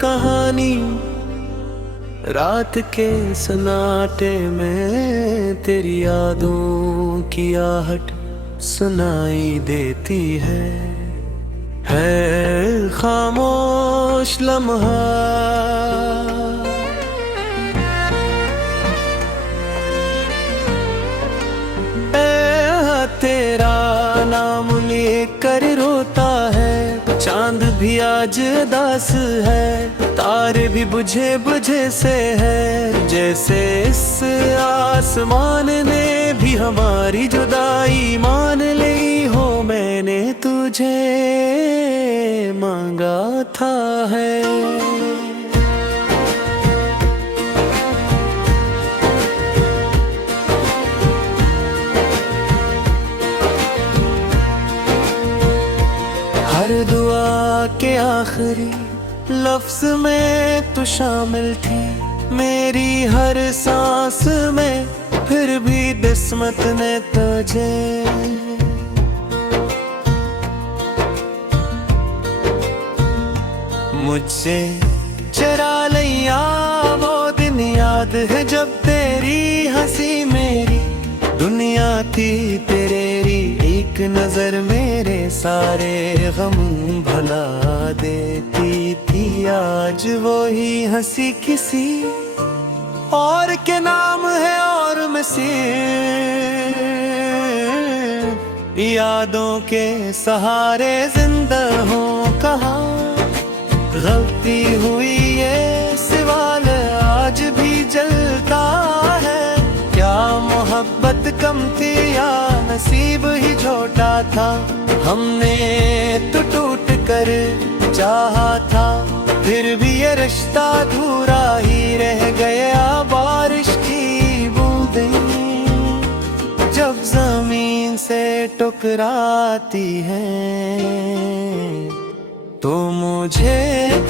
कहानी रात के सन्नाटे में तेरी यादों की आहट सुनाई देती है खामोश लम्हा। तेरा नाम लेकर रोता है चांद भी आज उदास है, तारे भी बुझे बुझे से है, जैसे इस आसमान ने भी हमारी जुदाई मान ली हो। मैंने तुझे मांगा था है। हर दुआ के आखिरी लफ्ज में तू शामिल थी, मेरी हर सांस में फिर भी किस्मत ने तुझे मुझसे चरा लिया। वो दिन याद है जब तेरी हंसी मेरी दुनिया थी तेरी, एक नजर मेरे सारे गम भुला देती थी। आज वो ही हंसी किसी और के नाम है और मैं सिर्फ यादों के सहारे जिंदा हूँ। कहाँ गलती हुई ये सवाल आज भी जलता है, क्या मोहब्बत कम थी या नसीब ही छोटा था। हमने तो टूट कर चाहा था, फिर भी ये रिश्ता अधूरा ही रह गया। बारिश की बूंदें जब जमीन से टकराती हैं तो मुझे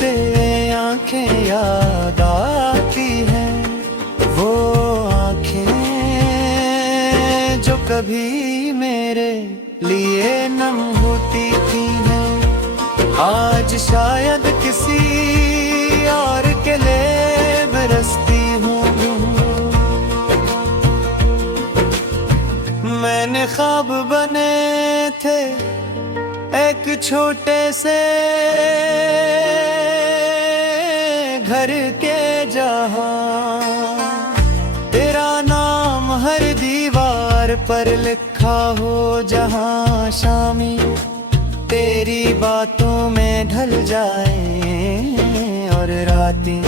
तेरी आंखें याद आती हैं। वो आंखें जो कभी मेरे लिए नम होती थी हैं, आज शायद किसी और के लिए बरसती हूँ। मैंने ख्वाब बने थे एक छोटे से घर के जहां, तेरा नाम हर दीवार पर लिखा हो जहां शामी तेरी बातों में ढल जाए और रातें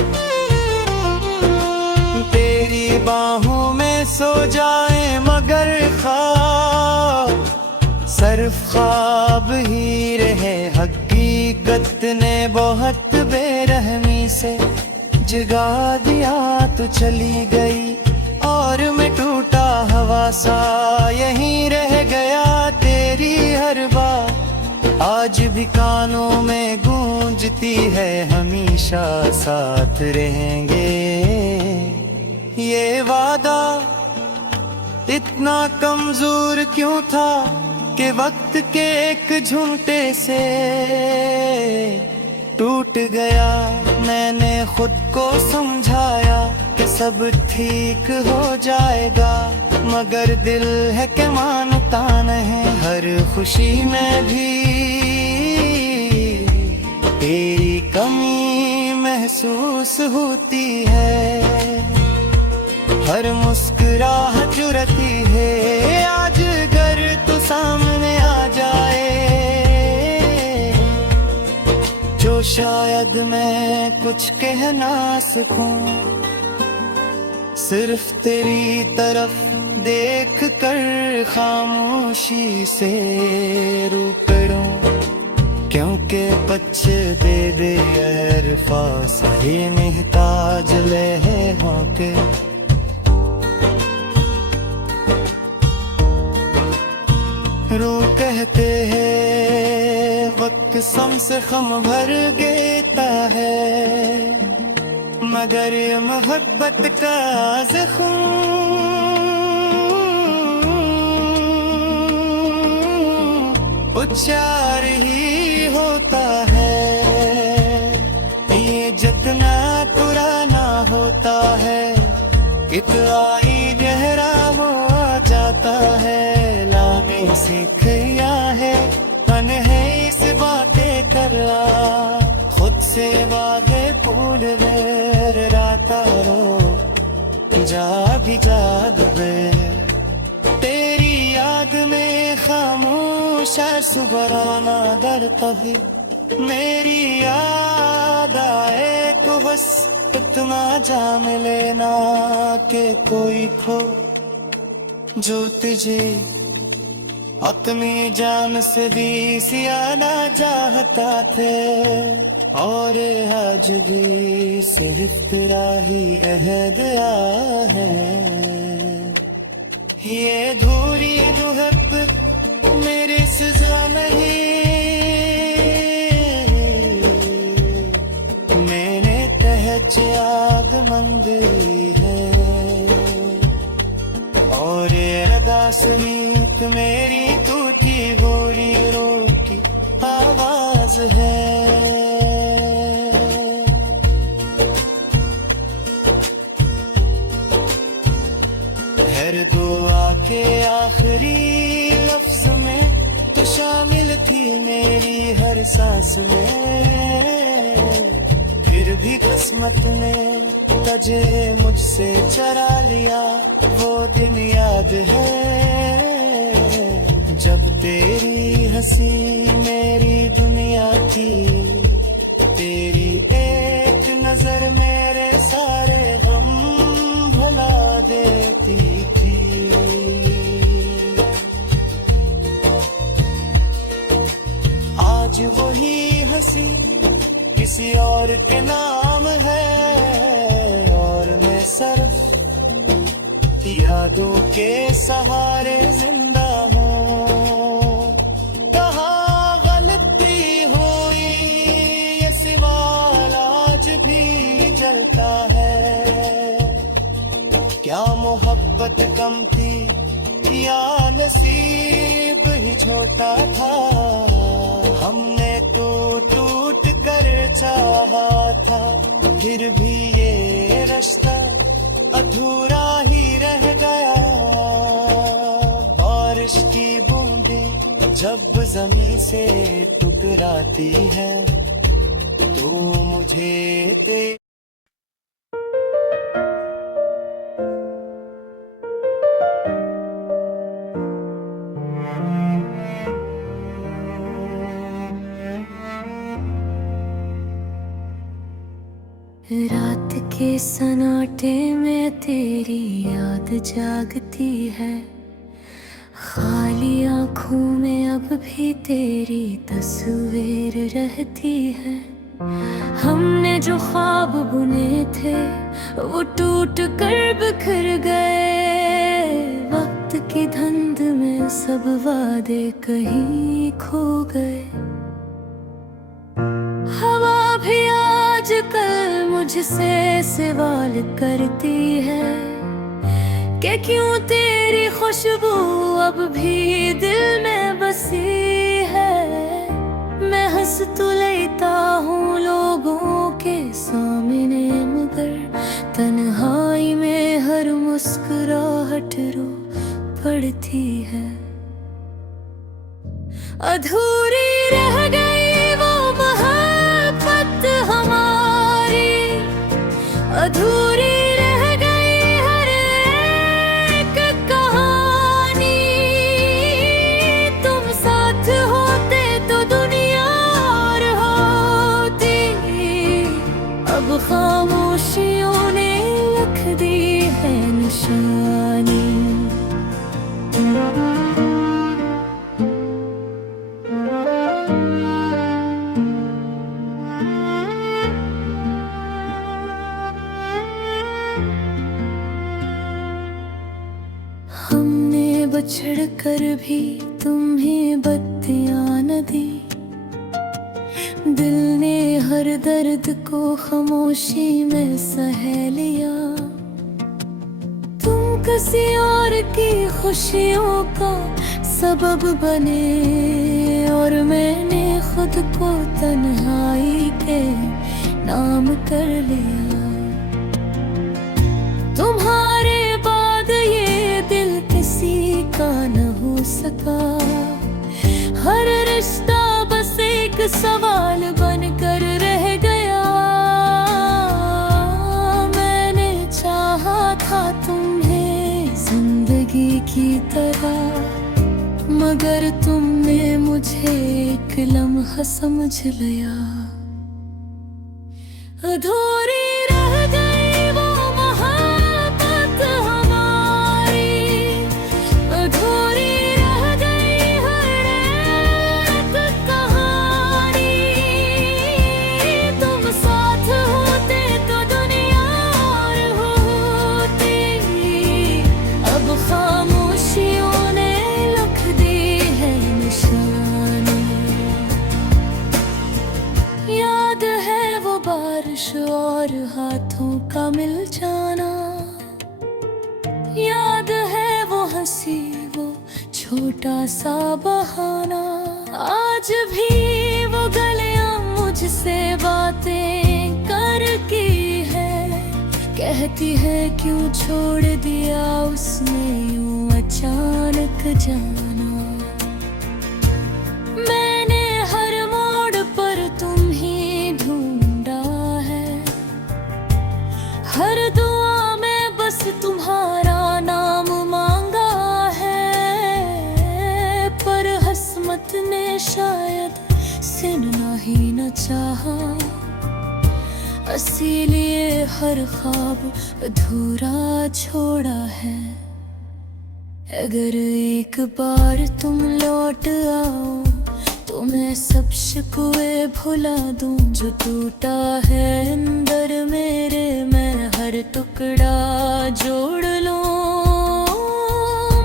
तेरी बाहों में सो जाए। मगर ख्वाब सिर्फ ख्वाब ही रहे, हकीकत ने बहुत बेरहमी से जगा दिया। तू चली गई और मैं टूटा हवा सा यहीं रह गया। तेरी हर बात आज भी कानों में गूंजती है, हमेशा साथ रहेंगे ये वादा इतना कमजोर क्यों था कि वक्त के एक झूठे से टूट गया। मैंने खुद को समझाया कि सब ठीक हो जाएगा, मगर दिल है कि मानता नहीं। हर खुशी में भी तेरी कमी महसूस होती है, हर मुस्कुराहट जुरती है। आज घर तो सामने आ जाए जो शायद मैं कुछ कह ना सकूं, सिर्फ तेरी तरफ देख कर खामोशी से रू करूं। क्योंकि बच्चे दे दे अरफास ही महताज ले के रो कहते हैं वक्त सम से खम भर देता है, मगर ये मोहब्बत का जख्म उच्चार ही होता है। ये जितना पुराना होता है इतना ही गहरा हो जाता है। लाने सीखिया है मन है इस बातें कर रहा, खुद से वादे भूल गए राता रो जागी जाद में। तेरी याद में खामोश है सुबराना दर कभी, मेरी याद आए तो बस इतना जान लेना कि कोई खो जो तुझे अपनी जान से भी ज्यादा चाहता थे। और आज भी सिर्फ तेरा ही अहद है। ये धूरी दुहब मेरे सजा नहीं, मैंने तहज आग मंगली है। और रदासनीत मेरी टूटी बोरी रो की आवाज है। हर दुआ के आखिरी लफ्ज में तो शामिल थी मेरी हर सांस में। फिर भी किस्मत ने तुझे मुझसे चरा लिया, वो दिन याद है जब तेरी हंसी मेरी दुनिया थी। तेरी एक नजर मेरे सारे गम भुला देती थी। आज वही हंसी किसी और के नाम है, और मैं सिर्फ यादों के सहारे जिंदा हूँ। कहाँ गलती हुई ये सवाल आज भी जलता है। क्या मोहब्बत कम थी या नसीब ही छोटा था। हमने तो टूट कर चाहा था, फिर भी ये रिश्ता अधूरा ही रह गया। बारिश की बूंदें जब जमीन से टकराती है तो मुझे ते रात के सन्नाटे में तेरी याद जागती है। खाली आँखों में अब भी तेरी तस्वीर रहती है। हमने जो ख्वाब बुने थे वो टूट कर बिखर गए। वक्त की धुंध में सब वादे कहीं खो गए। हवा भी आजकल मुझसे सवाल करती है कि क्यों तेरी खुशबू अब भी दिल में बसी है। मैं हंस तो लेता हूँ लोगों के सामने, मगर तन्हाई में हर मुस्कुराहट रो पड़ती है। अधूरी रह गई वो मोहब्बत हमारी, अधूरी रह गई हर एक कहानी। तुम साथ होते तो दुनिया और होती। अब खामोशियों ने लिख दी है निशानी। हमने बछड़ कर भी तुम्हें बत्तियां न दी। दिल ने हर दर्द को खामोशी में सह लिया। तुम किसी और की खुशियों का सबब बने और मैंने खुद को तन्हाई के नाम कर लिया। तुम्हारे बाद ये दिल किसी का न हो सका। हर रिश्ता बस एक सवाल बनकर रह गया। मैंने चाहा था तुम्हें जिंदगी की तरह, मगर तुमने मुझे एक लम्हा समझ लिया। अधूरी रह गई वो मोहब्बत हमारी, अधूरी रह गई हर एक कहानी। तुम साथ होते तो दुनिया और होती। अब खामोशियों ने लिख दी है निशानी। याद है वो बारिश और हाथों का मिल जाना। याद है वो हंसी, वो छोटा सा बहाना। आज भी वो गलियां मुझसे बातें करती है। कहती है क्यों छोड़ दिया उसने यूं अचानक जाना। मैंने हर मोड़ पर तुम ही ढूंढा है। हर दुआ में बस तुम्हारा नाम मांगा है। पर हस्मत ने शायद सुनना ही न चाहा। इसीलिए हर ख्वाब अधूरा छोड़ा है। अगर एक बार तुम लौट आओ तो मैं सब शिकवे भुला दूं। जो टूटा है अंदर मेरे, मैं हर टुकड़ा जोड़ लूं।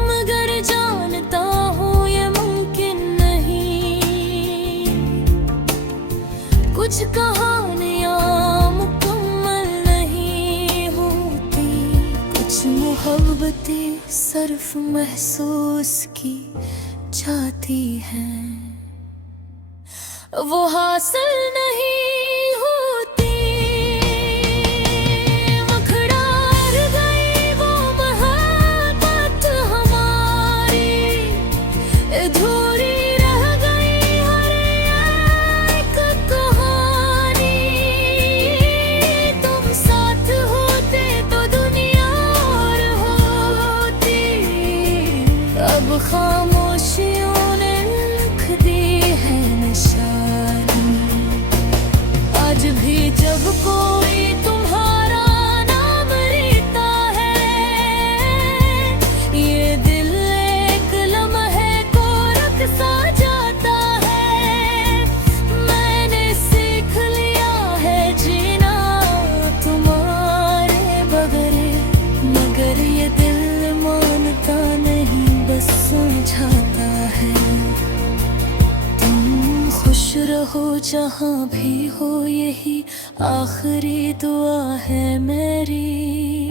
मगर जानता हूँ ये मुमकिन नहीं। कुछ कहानियाँ मुकम्मल नहीं होती। कुछ मोहब्बतें सिर्फ महसूस की जाती हैं, वो हासिल नहीं होती। मुखड़ा रह गई वो मोहब्बत हमारी, अधूरी रह गई हर एक कहानी। तुम साथ होते तो दुनिया और होती। अब खामोशियों ने लिख दी है निशानी। आज भी जब कोई तुम्हारा नाम लेता है, ये दिल एक लम्हे को रख सा जाता है। मैंने सीख लिया है जीना तुम्हारे बगैर, मगर ये दिल मानता नहीं, बस समझाता है। खुश रहो जहाँ भी हो, यही आखिरी दुआ है मेरी।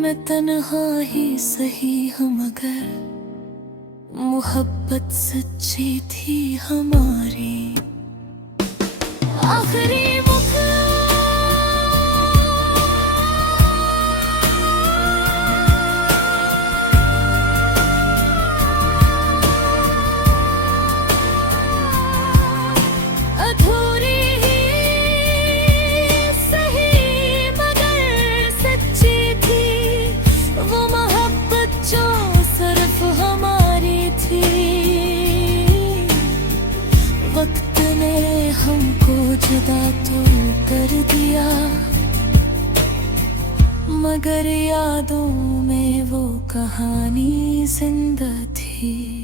मैं तन्हा ही सही हूँ मगर मोहब्बत सच्ची थी हमारी। आखिरी अधूरी ही सही मगर सच्ची थी वो मोहब्बत जो सिर्फ हमारी थी। वक्त ने हमको जुदा तो कर दिया, मगर यादों में वो कहानी जिंदा थी।